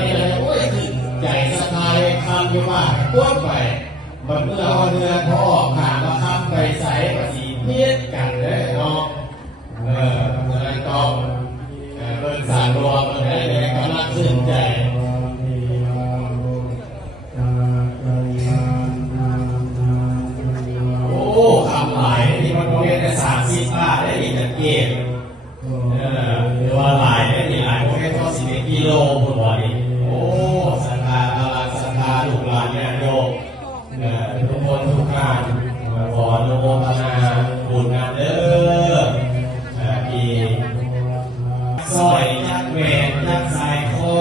นี่เลยโอ้ยขึ้นใจสบายคำอยู่ว่าก้วนไปบัดเมื่อวันเดือนพอออกผ่านมาคำไปใส่ภาษีเพี้ยนกันเลยเนาะเมื่อไรต้องเบิ่งสารรวมเมื่อไรเลยกำลังชื่นใจโอ้คำหลายที่มันโมเดล30 บาทได้อีกสังเกตหรือว่าหลายได้อีกหลายโมเดลก็11 กิโลคุณบอดี้โอ้ศรัทธาตลาดศรัทธาลูกหลานเนี่ยโยมทุกคนทุกท่านขออนุโมทนาบุญงานเด้อที่สร้อยยักษ์แหวนยักษ์สายคอ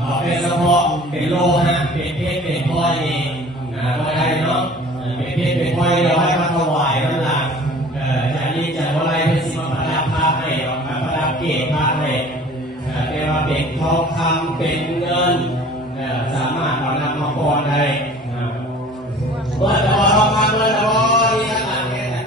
เอาเป็นเฉพาะเป็นโลหะเป็นเพชรเป็นพลอยเองว่าได้เนาะเป็นเพชรเป็นพลอยเราให้มาถวายนั่นแหละจากนี้จากว่าอะไรเป็นสิมาประดับผ้าให้ประดับเกศผ้าให้เป็นว่าเป็นทองคำเป็นเงินสามารถเอานำมาปอนได้เมื่อเราทำงานเมื่อเราดีขนาดนี้อะไร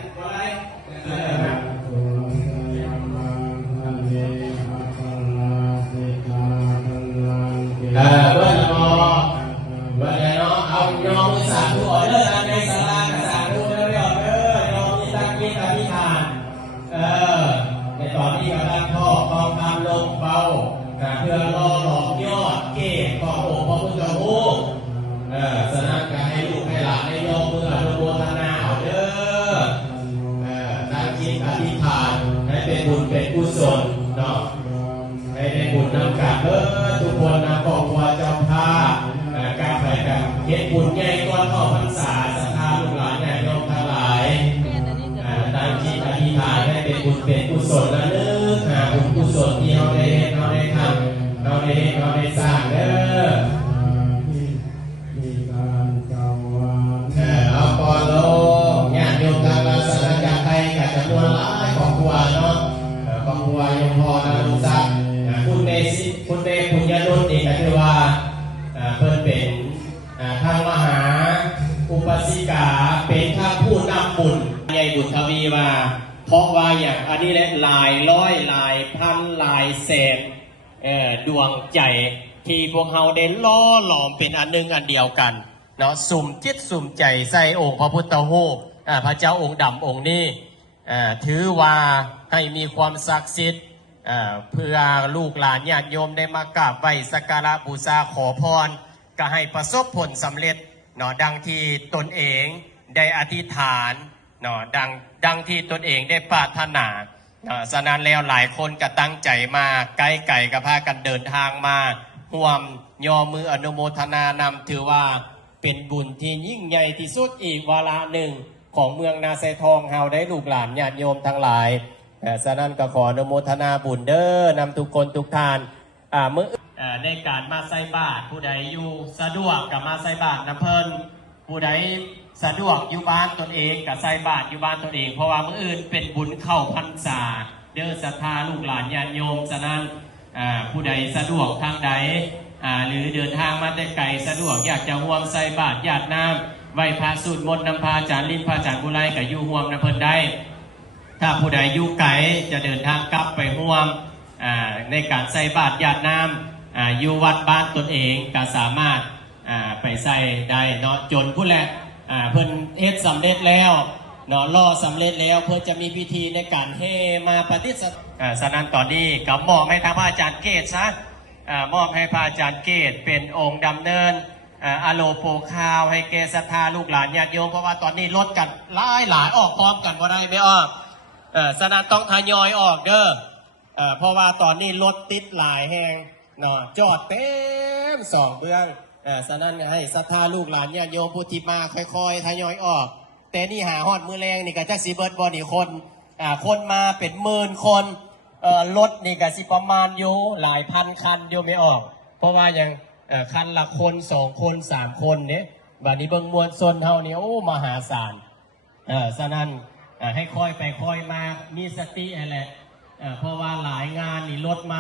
เมื่อเราเอายอมมือสามตัวเด้อในศาลาสามตัวเด้อยอมมือตั้งจิตอธิษฐานในตอนที่กำลังทอดทองคำลงเบาเพื่อรอหลอกยอดเกศขอโอ้พระพุทธรูปสนับการให้ลูกให้หลานให้ยอมมืออนุโมทนาเอาเด้อตั้งจิตอธิษฐานให้เป็นบุญเป็นกุศลเนาะให้ได้บุญนำกันทุกคนนะครอบครัวเจ้าภาพการไปกับเฮ็ดบุญใหญ่ก่อนเข้าพรรษาศรัทธาลูกหลานญาติโยมทั้งหลายตั้งจิตอธิษฐานให้เป็นบุญเป็นกุศลและนึกหาบุญกุศลที่เราได้เราได้ทำเราได้สร้างเด้อเอาปอโลญาติโยมทางราชอาณาไทยกับจำนวนหลายครอบครัวเนาะครอบครัวยมพรนะลูกซักคุณเดปุญญานุชนี่ก็คือว่าเพิ่นเป็นทางมหาอุปสิกาเป็นข้าผู้นำบุญใหญ่บุญทวีว่าเพราะว่าอย่างอันนี้แหละหลายร้อยหลายพันหลายแสนดวงใจที่พวกเราได้ล่อหลอมเป็นอันหนึ่งอันเดียวกันเนาะสุ่มจิตสุ่มใจใส่องค์พระพุทธรูปพระเจ้าองค์ดำองค์นี้ถือว่าให้มีความศักดิ์สิทธิ์เพื่อลูกหลานญาติโยมได้มากราบไหว้สักการะบูชาขอพรก็ให้ประสบผลสำเร็จเนาะดังที่ตนเองได้อธิษฐานเนาะดังที่ตนเองได้ปรารถนาฉะนั้นแล้วหลายคนก็ตั้งใจมาไกลก็พากันเดินทางมาร่วมยอมืออนุโมทนานำถือว่าเป็นบุญที่ยิ่งใหญ่ที่สุดอีกวาระหนึ่งของเมืองนาไซทองเฮาได้ลูกหลานญาติโยมทั้งหลายฉะนั้นก็ขออนุโมทนาบุญเด้อนำทุกคนทุกท่านเมื่อในการมาใส่บาตรผู้ใดอยู่สะดวกกับมาใส่บาตรน้ำเพลินผู้ใดสะดวกอยู่บ้านตนเองกับใส่บาตรอยู่บ้านตนเองเพราะว่ามื้ออื่นเป็นบุญเข้าพรรษาเด้อศรัทธาลูกหลานญาติโยมฉะนั้นผู้ใดสะดวกทางใดหรือเดินทางมาแต่ไกลสะดวกอยากจะห่วมใส่บาตรญาติน้ำไหว้พระสูตรมนต์นำพาจารย์ลิ้นพระจารย์กุไลกับอยู่ห่วมน้ำเพลินได้ถ้าผู้ใดอยู่ไกลจะเดินทางกลับไปห่วมในการใส่บาตรญาติน้ำอยู่วัดบ้านตนเองก็สามารถไปใส่ได้เนาะจนผู้แลเพิ่นเฮ็ดสำเร็จแล้วเนาะล่อสำเร็จแล้วเพื่อจะมีพิธีในการเฮมาปฏิสฉะนั้นตอนนี้ก็มอบให้ทางพระอาจารย์เกศซะมอบให้พระอาจารย์เกศเป็นองค์ดำเนินอโลโปคาวให้แก่ศรัทธาลูกหลานญาติโยมเพราะว่าตอนนี้รถกันหลายออกพร้อมกันบ่ได้ไม่ออกฉะนั้นต้องทยอยออกเด้อเพราะว่าตอนนี้รถติดหลายแห่งเนาะจอดเต็มสองเบื้องฉะนั้นให้ศรัทธาลูกหลานญาติโยมผู้ที่มาค่อยๆทยอยออกแต่นี่หาฮอดมือแรงนี่ก็จะสีเบิร์ดบอนี่คนมาเป็นหมื่นคนรถนี่ก็สิประมาณอยู่หลายพันคันเดียวไม่ออกเพราะว่าอย่างคันละคน2 คน 3 คนเนี่ยบัดนี้เบิ่งมวลชนเท่านี้โอ้มหาศาลฉะนั้นให้ค่อยไปค่อยมามีสติอะไรเพราะว่าหลายงานนี่รถมา